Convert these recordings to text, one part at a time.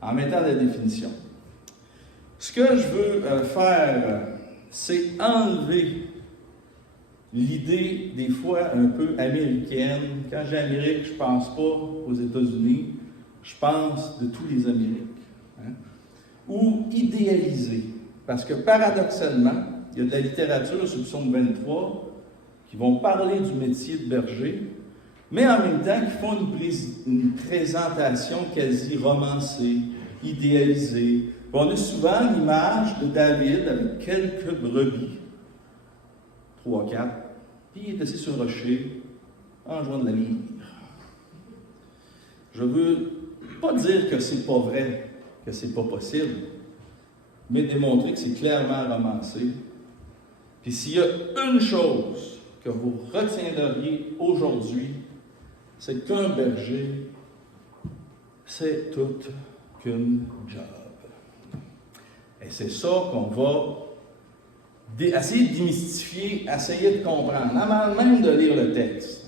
en mettant la définition. Ce que je veux faire, c'est enlever l'idée, des fois, un peu américaine. Quand j'ai Amérique, je ne pense pas aux États-Unis, je pense de tous les Amériques. Hein? Ou idéaliser. Parce que paradoxalement, il y a de la littérature sur le psaume 23 qui vont parler du métier de berger, mais en même temps qui font une présentation quasi romancée, idéalisée. On a souvent l'image de David avec quelques brebis, 3, 4, puis il est assis sur le rocher en jouant de la lyre. Je ne veux pas dire que c'est pas vrai, que c'est pas possible, mais démontrer que c'est clairement romancé. Puis s'il y a une chose que vous retiendriez aujourd'hui, c'est qu'un berger, c'est toute qu'une job. Et c'est ça qu'on va essayer de démystifier, essayer de comprendre, avant même de lire le texte.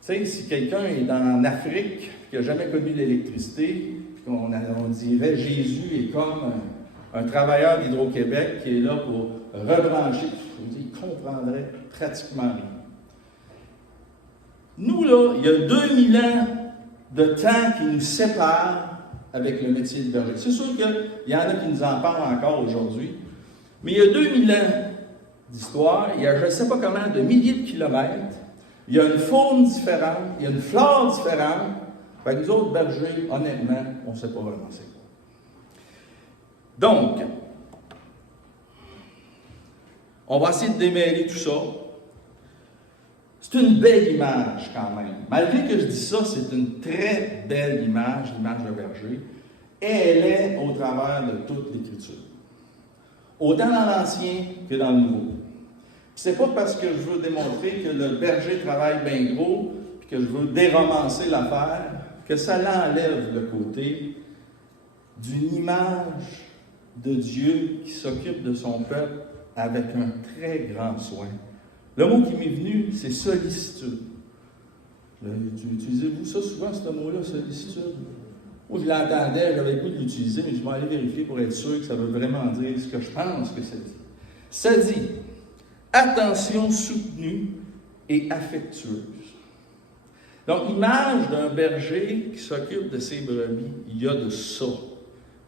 Tu sais, si quelqu'un est en Afrique, qui n'a jamais connu l'électricité, on dirait Jésus est comme un travailleur d'Hydro-Québec qui est là pour rebrancher. Il ne comprendrait pratiquement rien. Nous, là, il y a 2000 ans de temps qui nous séparent avec le métier de berger. C'est sûr qu'il y en a qui nous en parlent encore aujourd'hui, mais il y a 2000 ans d'histoire, il y a je ne sais pas comment, de milliers de kilomètres, il y a une faune différente, il y a une flore différente. Fait que nous autres bergers, honnêtement, on ne sait pas vraiment c'est quoi. Donc, on va essayer de démêler tout ça. C'est une belle image quand même. Malgré que je dis ça, c'est une très belle image, l'image de berger. Et elle est au travers de toute l'Écriture. Autant dans l'Ancien que dans le Nouveau. C'est pas parce que je veux démontrer que le berger travaille bien gros, puis que je veux déromancer l'affaire, que ça l'enlève le côté d'une image de Dieu qui s'occupe de son peuple avec un très grand soin. Le mot qui m'est venu, c'est sollicitude. Utilisez-vous ça souvent, ce mot-là, sollicitude? Moi, je l'entendais, j'avais le goût de l'utiliser, mais je vais aller vérifier pour être sûr que ça veut vraiment dire ce que je pense que ça dit. Ça dit attention soutenue et affectueuse. Donc, l'image d'un berger qui s'occupe de ses brebis, il y a de ça.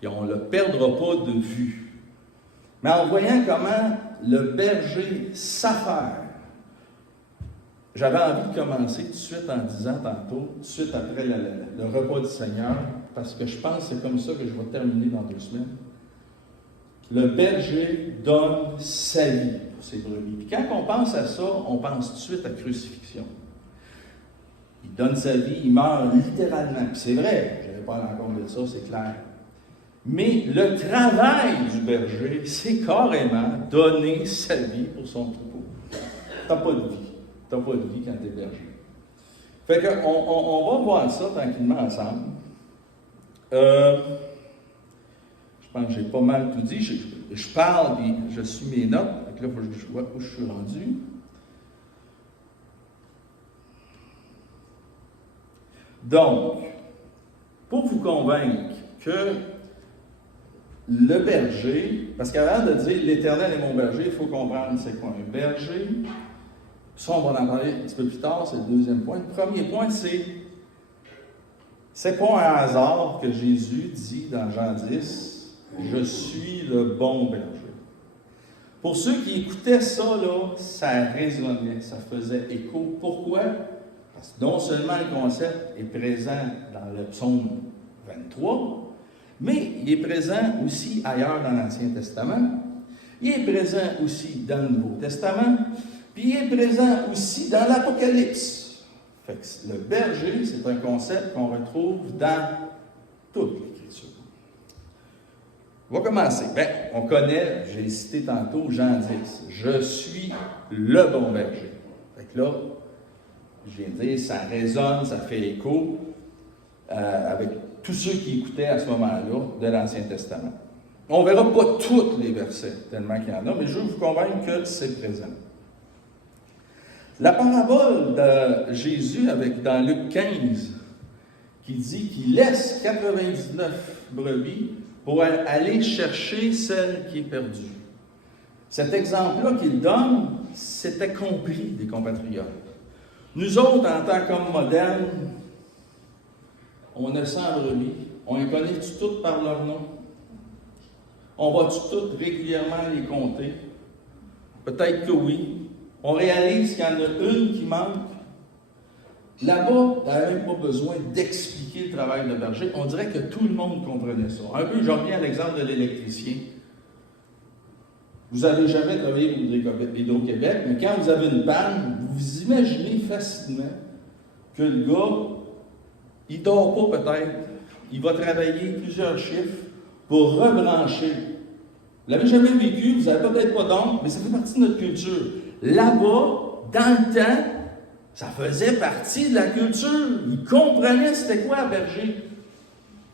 Et on ne le perdra pas de vue. Mais en voyant comment le berger s'affaire, j'avais envie de commencer tout de suite en disant tantôt, tout de suite après le repas du Seigneur, parce que je pense que c'est comme ça que je vais terminer dans 2 semaines. Le berger donne sa vie pour ses brebis. Puis quand on pense à ça, on pense tout de suite à crucifixion. Il donne sa vie, il meurt littéralement. Puis c'est vrai, je n'avais pas encore de ça, c'est clair. Mais le travail du berger, c'est carrément donner sa vie pour son troupeau. Tu n'as pas de vie. Tu n'as pas de vie quand tu es berger. Fait qu'on va voir ça tranquillement ensemble. Je pense que j'ai pas mal tout dit. Je parle et je suis mes notes. Fait que là, il faut que je vois où je suis rendu. Donc, pour vous convaincre que le berger, parce qu'avant de dire l'Éternel est mon berger, il faut comprendre c'est quoi un berger. Ça, on va en parler un petit peu plus tard, c'est le deuxième point. Le premier point, c'est pas un hasard que Jésus dit dans Jean 10, « Je suis le bon berger ». Pour ceux qui écoutaient ça, là, ça résonnait, ça faisait écho. Pourquoi? Parce que non seulement le concept est présent dans le psaume 23, mais il est présent aussi ailleurs dans l'Ancien Testament. Il est présent aussi dans le Nouveau Testament. Puis il est présent aussi dans l'Apocalypse. Fait que le berger, c'est un concept qu'on retrouve dans toute l'Écriture. On va commencer. On connaît, j'ai cité tantôt Jean 10. Je suis le bon berger. Fait que là, je viens de dire, ça résonne, ça fait écho avec tous ceux qui écoutaient à ce moment-là de l'Ancien Testament. On ne verra pas tous les versets, tellement qu'il y en a, mais je veux vous convaincre que c'est présent. La parabole de Jésus dans Luc 15, qui dit qu'il laisse 99 brebis pour aller chercher celle qui est perdue. Cet exemple-là qu'il donne, c'était compris des compatriotes. Nous autres, en tant qu'hommes modernes, on a 100 brebis, on les connaît toutes par leur nom. On va toutes régulièrement les compter? Peut-être que oui. On réalise qu'il y en a une qui manque. Là-bas, on n'avait même pas besoin d'expliquer le travail de berger. On dirait que tout le monde comprenait ça. Un peu, je reviens à l'exemple de l'électricien. Vous n'avez jamais travaillé pour Hydro-Québec, mais quand vous avez une panne, vous imaginez facilement que le gars, il ne dort pas peut-être. Il va travailler plusieurs chiffres pour rebrancher. Vous ne l'avez jamais vécu, vous n'avez peut-être pas d'oncle, mais ça fait partie de notre culture. Là-bas, dans le temps, ça faisait partie de la culture. Ils comprenaient c'était quoi berger.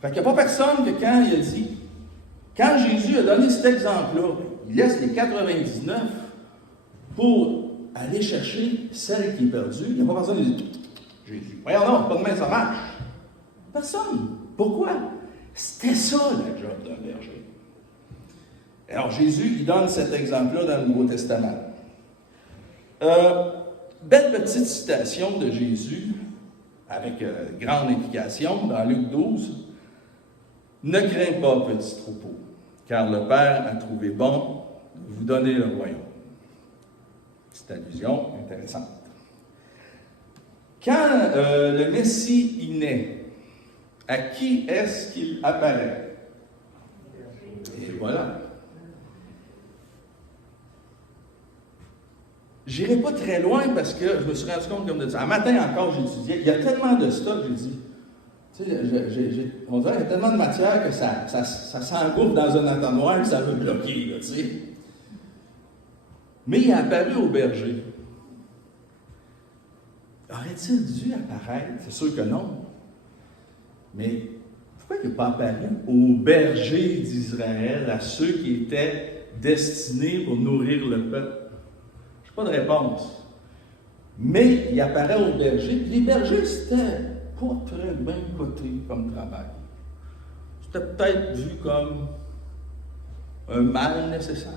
Fait qu'il n'y a pas personne que quand il a dit, quand Jésus a donné cet exemple-là, il laisse les 99 pour aller chercher celle qui est perdue. Il n'y a pas personne qui dit, Jésus, voyons non, pas de main, ça marche. Personne. Pourquoi? C'était ça le job d'un berger. Alors Jésus, il donne cet exemple-là dans le Nouveau Testament. Belle petite citation de Jésus, avec grande implication, dans Luc 12. « Ne crains pas, petit troupeau, car le Père a trouvé bon de vous donner le royaume. » Petite allusion intéressante. Quand le Messie y naît, à qui est-ce qu'il apparaît? Et voilà. Je n'irai pas très loin parce que je me suis rendu compte comme de ça. Un matin encore, j'étudiais. Il y a tellement de stock, j'ai dit. Tu sais, on dirait qu'il y a tellement de matière que ça s'engouffre dans un entonnoir et ça veut bloquer, là, tu sais. Mais il est apparu au berger. Aurait-il dû apparaître? C'est sûr que non. Mais pourquoi il n'est pas apparu aux bergers d'Israël, à ceux qui étaient destinés pour nourrir le peuple? Je n'ai pas de réponse. Mais il apparaît aux bergers, puis les bergers, c'était pas très bien coté comme travail. C'était peut-être vu comme un mal nécessaire.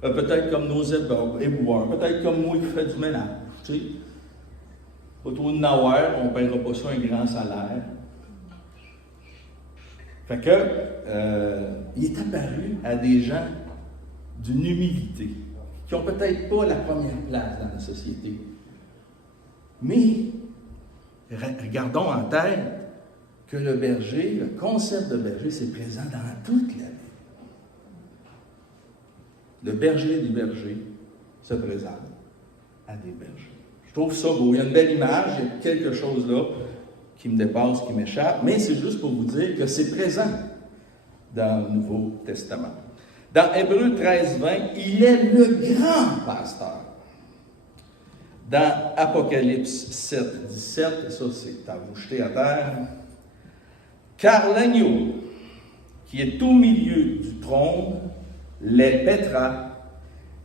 Peut-être comme nos éboueurs, peut-être comme moi qui fais du ménage. Tu sais. Autour de Nawar, on ne paiera pas ça un grand salaire. Fait que, il est apparu à des gens d'une humilité, qui n'ont peut-être pas la première place dans la société. Mais, regardons en tête que le berger, le concept de berger, c'est présent dans toute la Bible. Le berger des bergers se présente à des bergers. Je trouve ça beau. Il y a une belle image, il y a quelque chose là qui me dépasse, qui m'échappe, mais c'est juste pour vous dire que c'est présent dans le Nouveau Testament. Dans Hébreux 13, 20, il est le grand pasteur. Dans Apocalypse 7, 17, ça c'est à vous jeter à terre, car l'agneau qui est au milieu du trône les paîtra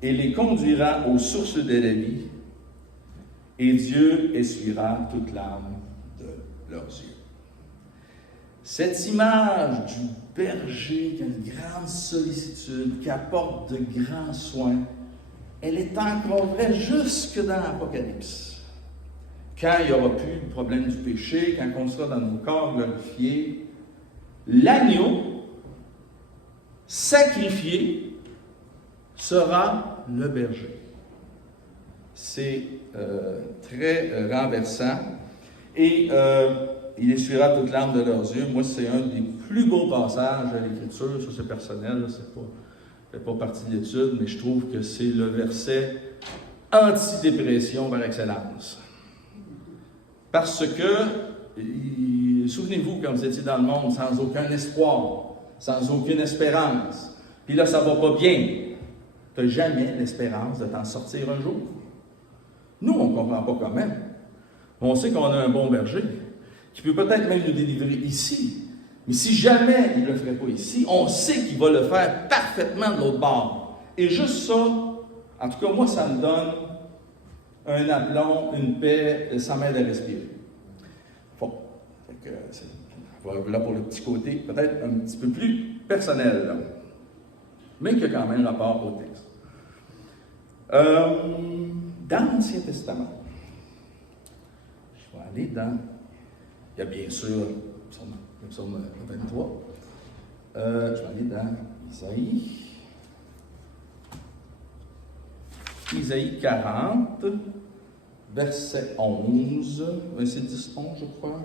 et les conduira aux sources de la vie, et Dieu essuiera toute larme de leurs yeux. Cette image du berger qui a une grande sollicitude, qui apporte de grands soins, elle est encore vraie jusque dans l'Apocalypse. Quand il n'y aura plus le problème du péché, quand on sera dans nos corps glorifiés, l'agneau sacrifié sera le berger. C'est très renversant. Et il essuiera toute larme de leurs yeux. Moi, c'est un des plus beaux passages de l'Écriture. Ça, c'est personnel, ça ne fait pas partie de l'étude, mais je trouve que c'est le verset anti-dépression par excellence. Parce que, souvenez-vous, quand vous étiez dans le monde sans aucun espoir, sans aucune espérance, puis là, ça ne va pas bien, tu n'as jamais l'espérance de t'en sortir un jour. Nous, on ne comprend pas comment. On sait qu'on a un bon berger qui peut peut-être même nous délivrer ici. Mais si jamais il ne le ferait pas ici, on sait qu'il va le faire parfaitement de l'autre bord. Et juste ça, en tout cas, moi, ça me donne un aplomb, une paix, ça m'aide à respirer. Bon. Voilà pour le petit côté, peut-être un petit peu plus personnel, là, mais qui a quand même rapport au texte. Dans l'Ancien Testament, je vais aller dans. Il y a bien sûr le psaume 23. Je vais aller dans Isaïe. Isaïe 40, verset 11, verset 10, 11, je crois.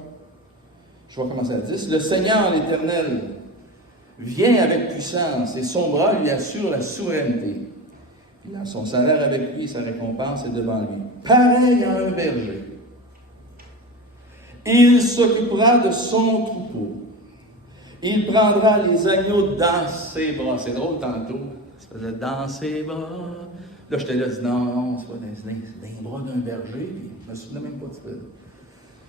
Je vais commencer à 10. Le Seigneur, l'Éternel, vient avec puissance et son bras lui assure la souveraineté. Il a son salaire avec lui, sa récompense est devant lui. Pareil à un berger. Il s'occupera de son troupeau. Il prendra les agneaux dans ses bras. C'est drôle tantôt. Ça faisait dans ses bras. Là, j'étais là, je dis non, c'est pas dans les bras d'un berger. Puis je me souvenais même pas de ça.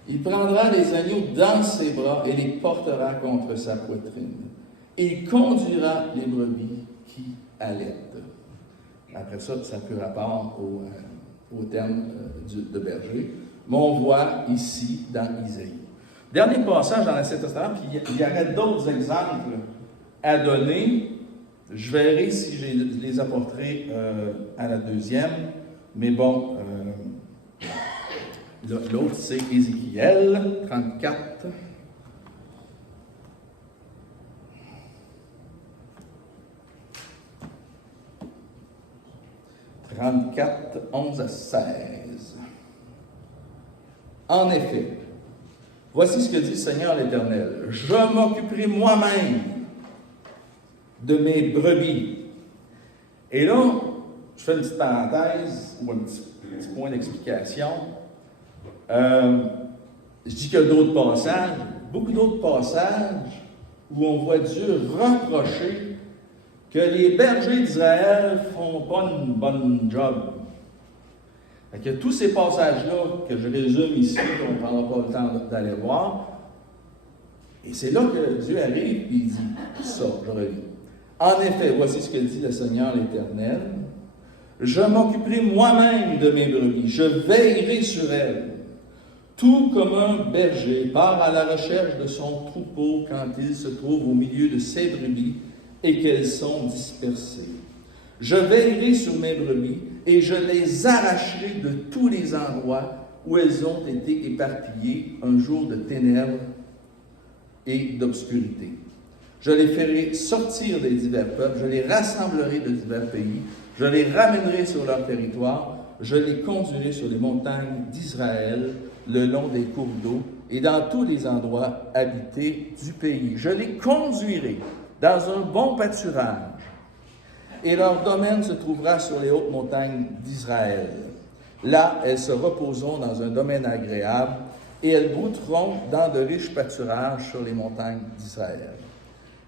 Il prendra les agneaux dans ses bras et les portera contre sa poitrine. Il conduira les brebis qui allaitent. Après ça, ça fait rapport au terme de berger. Mais on voit ici dans Isaïe. Dernier passage dans l'Ancien Testament, puis il y aurait d'autres exemples à donner. Je verrai si je les apporterai à la deuxième. Mais bon, l'autre c'est Ézéchiel 34. 34, 11 à 16. En effet, voici ce que dit le Seigneur l'Éternel. Je m'occuperai moi-même de mes brebis. Et là, je fais une petite parenthèse ou un petit point d'explication. Je dis qu'il y a d'autres passages, beaucoup d'autres passages où on voit Dieu reprocher que les bergers d'Israël ne font pas une bonne job. Fait que tous ces passages-là que je résume ici, on ne prendra pas le temps d'aller voir, et c'est là que Dieu arrive et il dit ça, je relis. En effet, voici ce que dit le Seigneur l'Éternel. Je m'occuperai moi-même de mes brebis, je veillerai sur elles. Tout comme un berger part à la recherche de son troupeau quand il se trouve au milieu de ses brebis et qu'elles sont dispersées. Je veillerai sur mes brebis et je les arracherai de tous les endroits où elles ont été éparpillées un jour de ténèbres et d'obscurité. Je les ferai sortir des divers peuples, je les rassemblerai de divers pays, je les ramènerai sur leur territoire, je les conduirai sur les montagnes d'Israël, le long des cours d'eau et dans tous les endroits habités du pays. Je les conduirai dans un bon pâturage, et leur domaine se trouvera sur les hautes montagnes d'Israël. Là, elles se reposeront dans un domaine agréable, et elles brouteront dans de riches pâturages sur les montagnes d'Israël.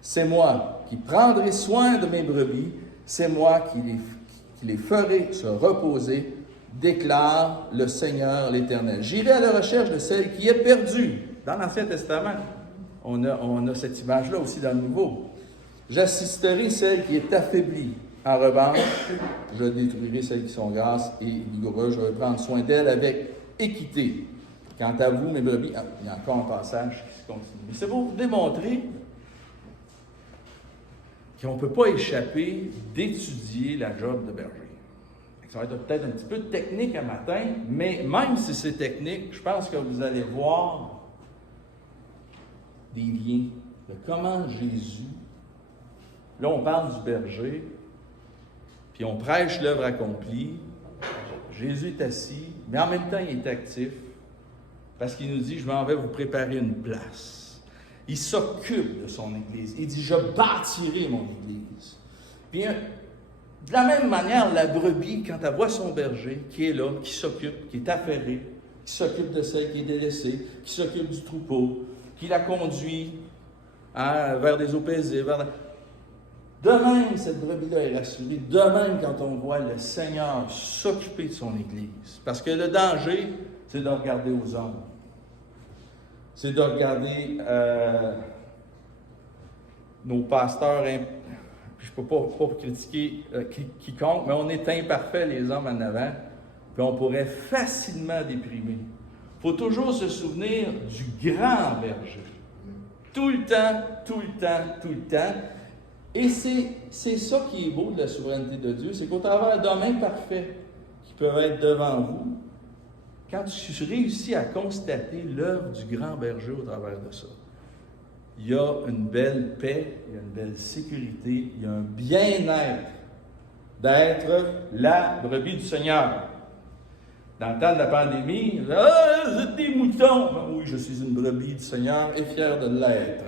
C'est moi qui prendrai soin de mes brebis, c'est moi qui les ferai se reposer, déclare le Seigneur l'Éternel. J'irai à la recherche de celle qui est perdue. Dans l'Ancien Testament, on a cette image-là aussi dans le Nouveau. J'assisterai celle qui est affaiblie. En revanche, je détruirai celles qui sont grasses et vigoureuses. Je vais prendre soin d'elles avec équité. Quant à vous, mes brebis, il y a encore un passage qui se continue. Mais c'est pour vous démontrer qu'on ne peut pas échapper d'étudier la job de berger. Ça va être peut-être un petit peu technique un matin, mais même si c'est technique, je pense que vous allez voir des liens de comment Jésus, là on parle du berger, puis on prêche l'œuvre accomplie, Jésus est assis, mais en même temps il est actif, parce qu'il nous dit, je m'en vais vous préparer une place. Il s'occupe de son Église. Il dit, je bâtirai mon Église. Puis de la même manière, la brebis, quand elle voit son berger, qui est là, qui s'occupe, qui est affairé, qui s'occupe de celle qui est délaissée, qui s'occupe du troupeau, qui la conduit vers des eaux paisibles. De même, cette brebis-là est rassurée. De même, quand on voit le Seigneur s'occuper de son Église. Parce que le danger, c'est de regarder aux hommes. C'est de regarder nos pasteurs. Je ne peux pas critiquer quiconque, mais on est imparfaits, les hommes en avant. Puis on pourrait facilement déprimer. Il faut toujours se souvenir du grand berger. Tout le temps, tout le temps, tout le temps. Et c'est ça qui est beau de la souveraineté de Dieu, c'est qu'au travers d'hommes imparfaits qui peuvent être devant vous, quand tu réussis à constater l'œuvre du grand berger au travers de ça, il y a une belle paix, il y a une belle sécurité, il y a un bien-être d'être la brebis du Seigneur. Dans le temps de la pandémie, « Ah, vous êtes des moutons! » Oui, je suis une brebis du Seigneur et fier de l'être.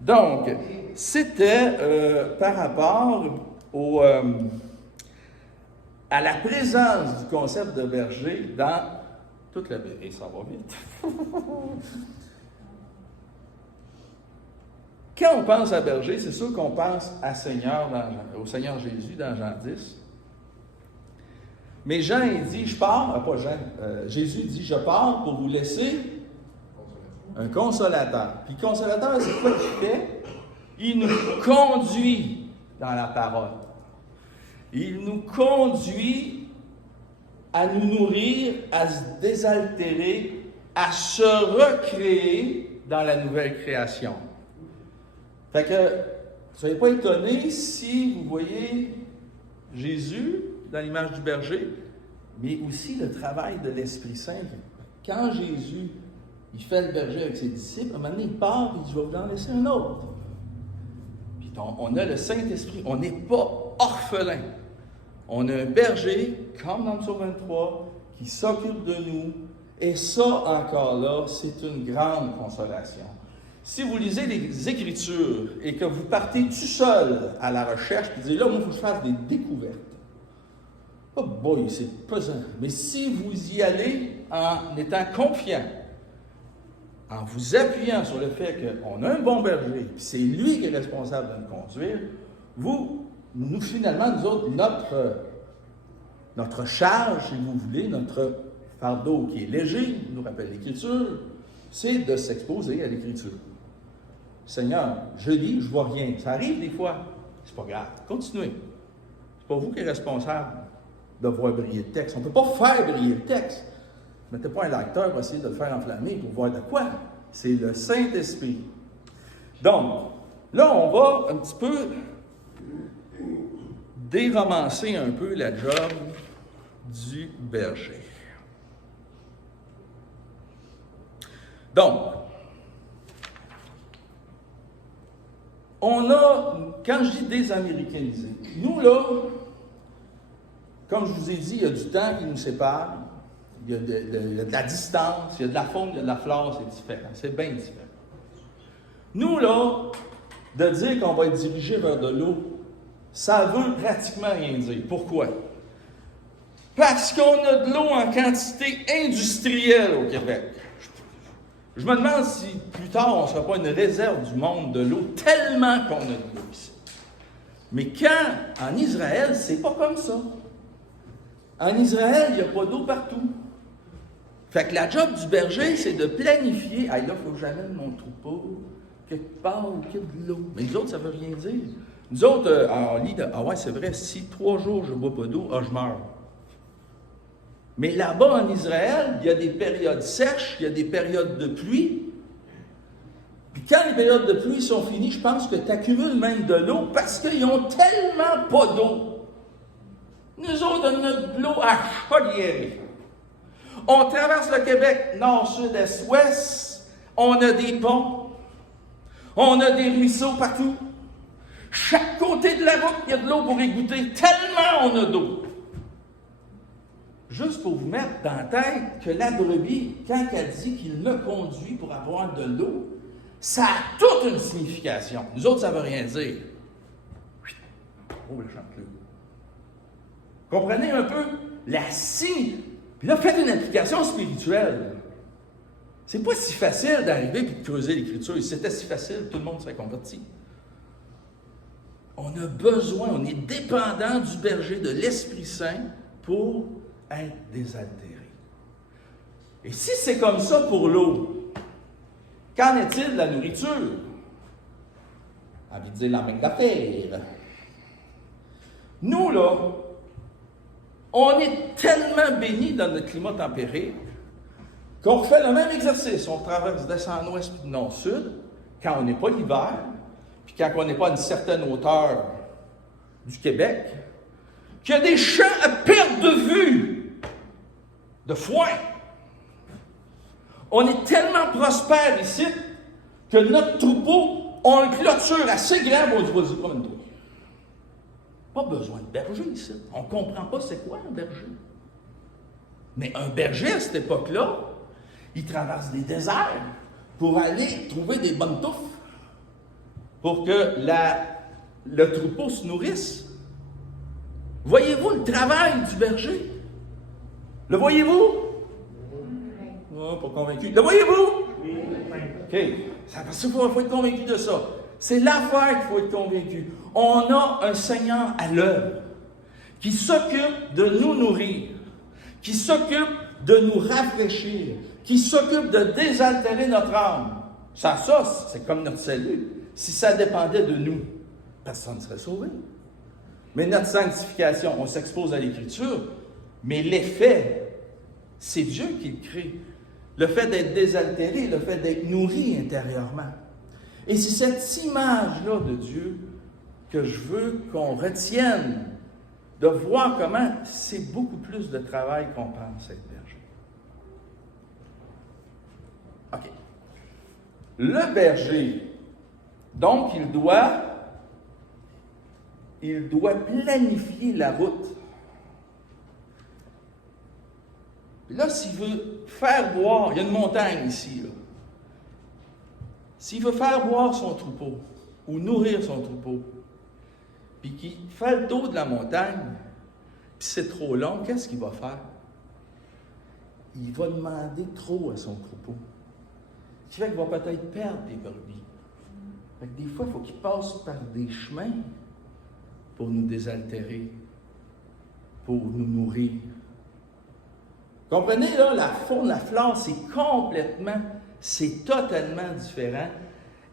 Donc, c'était par rapport à la présence du concept de berger dans toute la Bible. Et ça va vite. Quand on pense à berger, c'est sûr qu'on pense au Seigneur Jésus dans Jean 10. Mais Jean, il dit, Jésus dit, je pars pour vous laisser un consolateur. Puis le consolateur, c'est quoi qu'il fait? Il nous conduit dans la parole. Il nous conduit à nous nourrir, à se désaltérer, à se recréer dans la nouvelle création. Fait que, soyez pas étonnés si vous voyez Jésus dans l'image du berger, mais aussi le travail de l'Esprit Saint. Quand Jésus, il fait le berger avec ses disciples, à un moment donné, il part et il dit, je vais vous en laisser un autre. Puis on a le Saint-Esprit, on n'est pas orphelin. On a un berger, comme dans le psaume 23, qui s'occupe de nous. Et ça, encore là, c'est une grande consolation. Si vous lisez les Écritures et que vous partez tout seul à la recherche, puis dites, là, moi, il faut que je fasse des découvertes. Oh boy, c'est pesant. Mais si vous y allez en étant confiant, en vous appuyant sur le fait qu'on a un bon berger, puis c'est lui qui est responsable de nous conduire, finalement, nous autres, notre charge, si vous voulez, notre fardeau qui est léger, nous rappelle l'Écriture, c'est de s'exposer à l'Écriture. Seigneur, je lis, je vois rien. Ça arrive des fois. C'est pas grave. Continuez. C'est pas vous qui êtes responsable de voir briller le texte. On ne peut pas faire briller le texte. Ne mettez pas un lecteur pour essayer de le faire enflammer pour voir de quoi. C'est le Saint-Esprit. Donc, là, on va un petit peu déromancer un peu la job du berger. Donc, on a, quand je dis désaméricanisé, nous là, comme je vous ai dit, il y a du temps qui nous sépare, il y a de la distance, il y a de la faune, il y a de la flore, c'est différent, c'est bien différent. Nous là, de dire qu'on va être dirigé vers de l'eau, ça veut pratiquement rien dire. Pourquoi? Parce qu'on a de l'eau en quantité industrielle au Québec. Je me demande si plus tard on ne sera pas une réserve du monde de l'eau, tellement qu'on a de l'eau ici. Mais quand, en Israël, c'est pas comme ça. En Israël, il n'y a pas d'eau partout. Fait que la job du berger, c'est de planifier. Ah, là, il faut que j'amène mon troupeau quelque part où il y a de l'eau. Mais nous autres, ça ne veut rien dire. Nous autres, on lit, ah ouais, c'est vrai, si 3 jours je ne bois pas d'eau, je meurs. Mais là-bas, en Israël, il y a des périodes sèches, il y a des périodes de pluie. Puis quand les périodes de pluie sont finies, je pense que tu accumules même de l'eau parce qu'ils n'ont tellement pas d'eau. Nous autres, on a de l'eau à chaudière. On traverse le Québec nord, sud, est, ouest. On a des ponts. On a des ruisseaux partout. Chaque côté de la route, il y a de l'eau pour égoutter. Tellement on a d'eau. Juste pour vous mettre dans la tête que la brebis, quand elle dit qu'il me conduit pour avoir de l'eau, ça a toute une signification. Nous autres, ça ne veut rien dire. Oh, le chanteur. Comprenez un peu la signe. Puis là, faites une application spirituelle. C'est pas si facile d'arriver et de creuser l'Écriture. Si c'était si facile, tout le monde serait converti. On a besoin, on est dépendant du berger, de l'Esprit Saint pour être désaltéré. Et si c'est comme ça pour l'eau, qu'en est-il de la nourriture? Envie de dire la même affaire. Nous, là, on est tellement bénis dans notre climat tempéré qu'on refait le même exercice. On traverse d'est-en-ouest puis de nord-sud, quand on n'est pas l'hiver, puis quand on n'est pas à une certaine hauteur du Québec, qu'il y a des champs à perte de vue de foin. On est tellement prospère ici que notre troupeau a une clôture assez grande pour dire, vas-y, promène-toi. Pas besoin de berger ici. On ne comprend pas c'est quoi un berger. Mais un berger, à cette époque-là, il traverse des déserts pour aller trouver des bonnes touffes, pour que le troupeau se nourrisse. Voyez-vous le travail du berger? Le voyez-vous? Oh, pas convaincu. Le voyez-vous? Oui. OK. Parce qu'il faut être convaincu de ça. C'est l'affaire qu'il faut être convaincu. On a un Seigneur à l'œuvre qui s'occupe de nous nourrir, qui s'occupe de nous rafraîchir, qui s'occupe de désaltérer notre âme. Ça, c'est comme notre salut. Si ça dépendait de nous, personne ne serait sauvé. Mais notre sanctification, on s'expose à l'Écriture, mais l'effet, c'est Dieu qui le crée. Le fait d'être désaltéré, le fait d'être nourri intérieurement. Et c'est cette image-là de Dieu que je veux qu'on retienne, de voir comment c'est beaucoup plus de travail qu'on pense être berger. OK. Le berger, donc, il doit planifier la route. Puis là, s'il veut faire boire, il y a une montagne ici, là. S'il veut faire boire son troupeau, ou nourrir son troupeau, puis qu'il fait le tour de la montagne, puis c'est trop long, qu'est-ce qu'il va faire? Il va demander trop à son troupeau. Ce qui fait qu'il va peut-être perdre des brebis. Fait que des fois, il faut qu'il passe par des chemins pour nous désaltérer, pour nous nourrir. Comprenez, là, la faune, la flore, c'est totalement différent.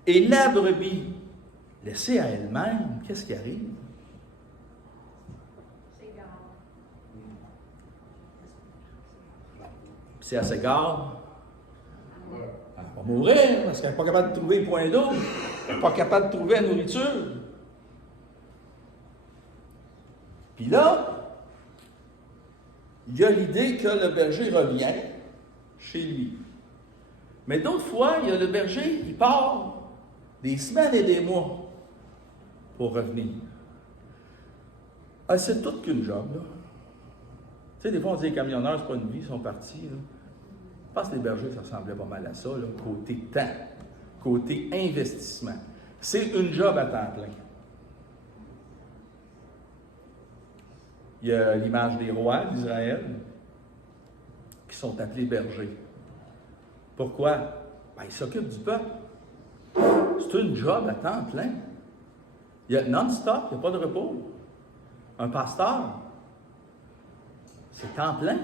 Et la brebis, laissée à elle-même, qu'est-ce qui arrive? Si elle s'égare, elle va mourir parce qu'elle n'est pas capable de trouver le point d'eau, elle n'est pas capable de trouver la nourriture. Puis là, il y a l'idée que le berger revient chez lui. Mais d'autres fois, il y a le berger, il part des semaines et des mois pour revenir. Ah, c'est tout qu'une job, là. Tu sais, des fois, on dit les camionneurs, c'est pas une vie, ils sont partis, là. Je pense que les bergers, ça ressemblait pas mal à ça, là, côté temps, côté investissement. C'est une job à temps plein. Il y a l'image des rois d'Israël qui sont appelés bergers. Pourquoi? Ben, ils s'occupent du peuple. C'est une job à temps plein. Il y a non-stop, il n'y a pas de repos. Un pasteur, c'est temps plein.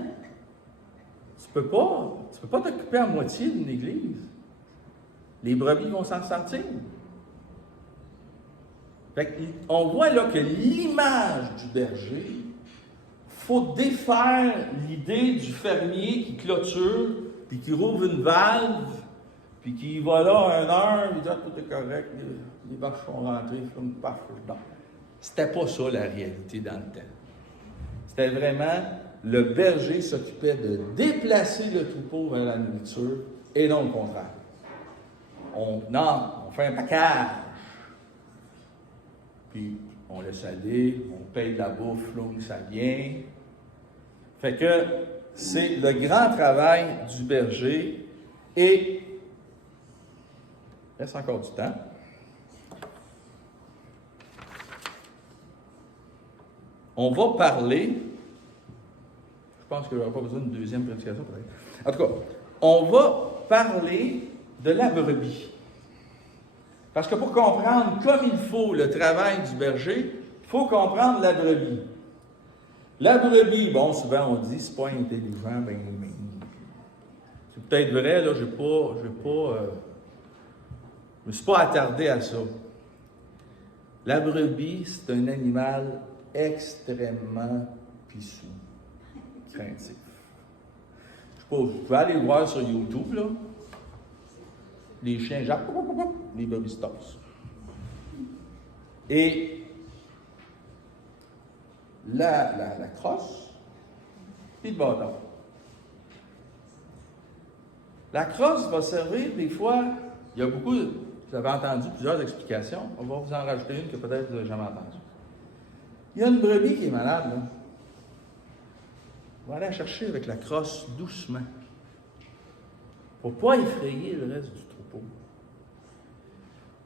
Tu peux pas t'occuper à moitié d'une église. Les brebis vont s'en sortir. Fait on voit là que l'image du berger, il faut défaire l'idée du fermier qui clôture, puis qui rouvre une valve, puis qui va là à 1 heure, il dit ah, tout est correct, les vaches sont rentrées, comme paf, non. C'était pas ça la réalité dans le temps. C'était vraiment le berger s'occupait de déplacer le troupeau vers la nourriture et non le contraire. On fait un package. Puis on laisse aller, on paye la bouffe là où ça vient. Fait que c'est le grand travail du berger et il reste encore du temps. On va parler, je pense que je n'aurai pas besoin d'une deuxième prédication peut-être. En tout cas, on va parler de la brebis. Parce que pour comprendre comme il faut le travail du berger, il faut comprendre la brebis. La brebis, bon, souvent on dit, c'est pas intelligent, ben, c'est peut-être vrai, là, je me suis pas attardé à ça. La brebis, c'est un animal extrêmement pissou, craintif. Je ne sais Vous pouvez aller le voir sur YouTube, là. Les chiens jappent, les brebis se tassent. Et la crosse, puis le bâton. La crosse va servir des fois, il y a beaucoup, vous avez entendu plusieurs explications, on va vous en rajouter une que peut-être vous n'avez jamais entendue. Il y a une brebis qui est malade, là. On va aller la chercher avec la crosse doucement, pour ne pas effrayer le reste du troupeau.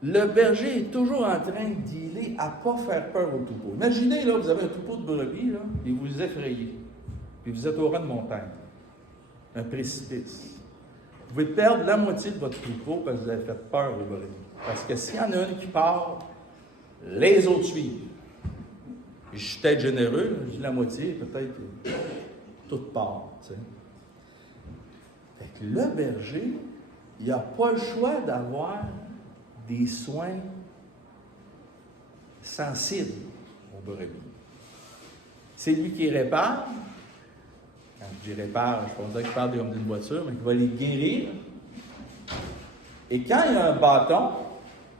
Le berger est toujours en train de dealer à ne pas faire peur au troupeau. Imaginez, là, vous avez un troupeau de brebis, là, et vous vous effrayez, puis vous êtes au rang de montagne, un précipice. Vous pouvez perdre la moitié de votre troupeau parce que vous avez fait peur aux brebis. Parce que s'il y en a une qui part, les autres suivent. Et je suis peut-être généreux, je dis la moitié, peut-être toute part. Tu sais. Fait que le berger, il n'a pas le choix d'avoir des soins sensibles aux brebis. C'est lui qui répare. Quand je dis répare, je pense que je parle comme d'une voiture, mais qui va les guérir. Et quand il y a un bâton,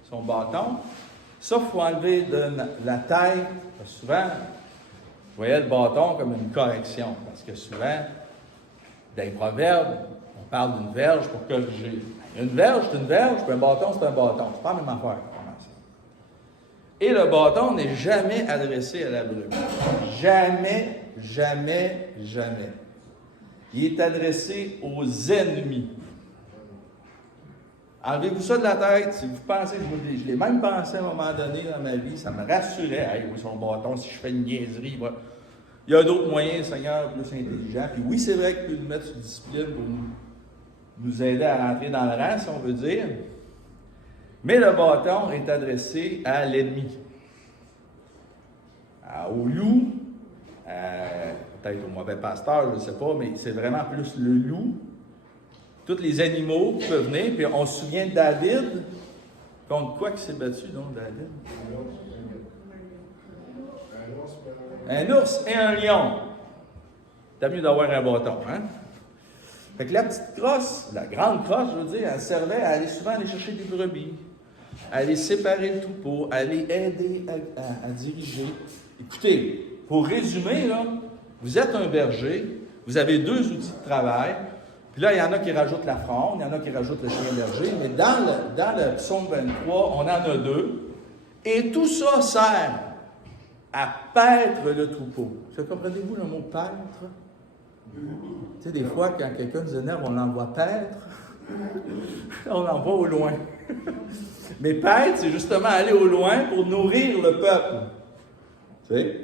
son bâton, ça, il faut enlever de la tête. Parce que souvent, je voyais le bâton comme une correction. Parce que souvent, dans les proverbes, on parle d'une verge pour corriger. Une verge, c'est une verge, puis un bâton, c'est un bâton. C'est pas la même affaire. Et le bâton n'est jamais adressé à la brebis. Jamais, jamais, jamais. Il est adressé aux ennemis. Enlevez-vous ça de la tête. Si vous pensez, je l'ai même pensé à un moment donné dans ma vie, ça me rassurait. Hey, oui, son bâton, si je fais une niaiserie, il y a d'autres moyens, Seigneur, plus intelligents. Puis oui, c'est vrai qu'il peut nous mettre sous discipline pour nous aider à rentrer dans le rang, si on veut dire. Mais le bâton est adressé à l'ennemi. Au loup, peut-être au mauvais pasteur, je ne sais pas, mais c'est vraiment plus le loup. Tous les animaux qui peuvent venir. Puis on se souvient de David. Contre quoi qui s'est battu, donc, David? Un ours et un lion. T'as mieux d'avoir un bâton, hein? Fait que la petite crosse, la grande crosse, je veux dire, elle servait à aller souvent aller chercher des brebis, à aller séparer le troupeau, à aller aider à diriger. Écoutez, pour résumer, là, vous êtes un berger, vous avez deux outils de travail, puis là, il y en a qui rajoutent la fronde, il y en a qui rajoutent le chien berger, mais dans le psaume 23, on en a deux, et tout ça sert à paître le troupeau. Comprenez-vous le mot paître? Tu sais, des fois, quand quelqu'un nous énerve, on l'envoie paître, on l'envoie au loin. Mais paître, c'est justement aller au loin pour nourrir le peuple. Tu sais?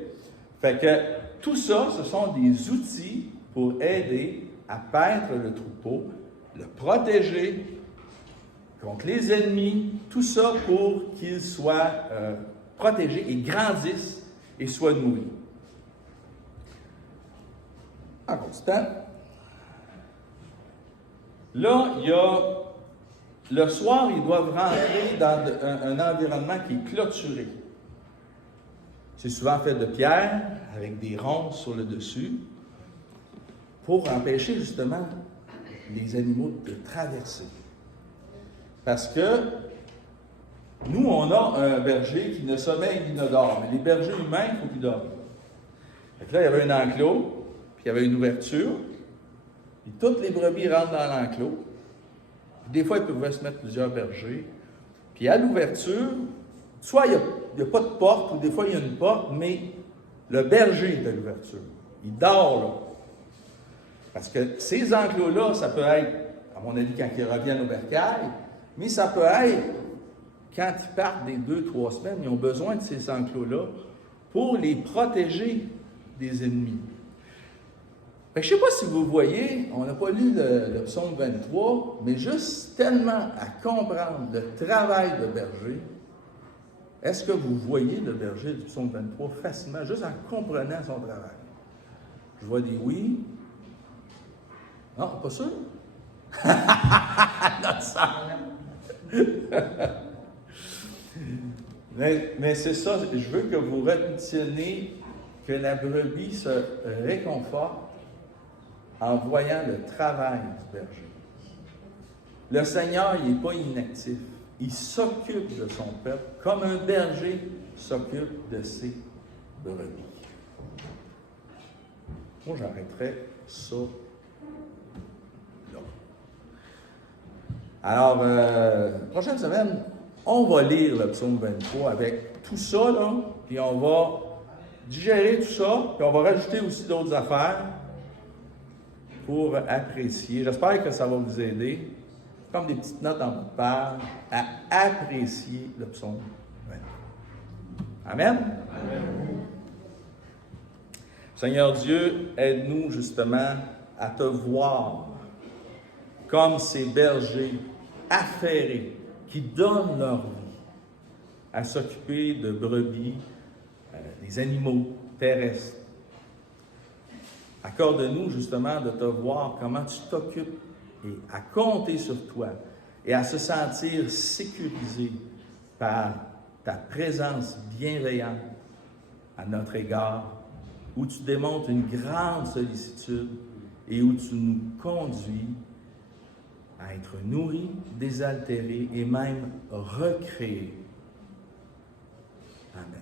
Fait que tout ça, ce sont des outils pour aider à paître le troupeau, le protéger contre les ennemis, tout ça pour qu'il soit protégé et grandisse et soit nourri. En constant, là, il y a le soir, ils doivent rentrer dans un environnement qui est clôturé. C'est souvent fait de pierre, avec des ronces sur le dessus, pour empêcher justement les animaux de traverser. Parce que nous, on a un berger qui ne sommeille ni ne dort, mais les bergers humains, il faut qu'ils dorment. Donc là, il y avait un enclos, puis il y avait une ouverture, puis toutes les brebis rentrent dans l'enclos. Des fois, ils pouvaient se mettre plusieurs bergers. Puis à l'ouverture, soit il n'y a pas de porte, ou des fois, il y a une porte, mais le berger est à l'ouverture. Il dort là. Parce que ces enclos-là, ça peut être, à mon avis, quand ils reviennent au bercail, mais ça peut être quand ils partent des 2-3 semaines, ils ont besoin de ces enclos-là pour les protéger des ennemis. Fait que je ne sais pas si vous voyez, on n'a pas lu le psaume 23, mais juste tellement à comprendre le travail de berger, est-ce que vous voyez le berger du psaume 23 facilement, juste en comprenant son travail? Je vois des oui. Non, pas sûr? Notre sang. Mais c'est ça, je veux que vous reteniez que la brebis se réconforte en voyant le travail du berger. Le Seigneur, il n'est pas inactif. Il s'occupe de son peuple comme un berger s'occupe de ses brebis. Moi, j'arrêterais ça là. Alors, prochaine semaine, on va lire le psaume 23 avec tout ça, là, puis on va digérer tout ça, puis on va rajouter aussi d'autres affaires pour apprécier. J'espère que ça va vous aider, comme des petites notes en bout de page, à apprécier le psaume 23. Amen? Amen. Seigneur Dieu, aide-nous justement à te voir comme ces bergers affairés qui donnent leur vie à s'occuper de brebis, des animaux terrestres. Accorde-nous justement de te voir comment tu t'occupes et à compter sur toi et à se sentir sécurisé par ta présence bienveillante à notre égard, où tu démontres une grande sollicitude et où tu nous conduis à être nourris, désaltérés et même recréés. Amen.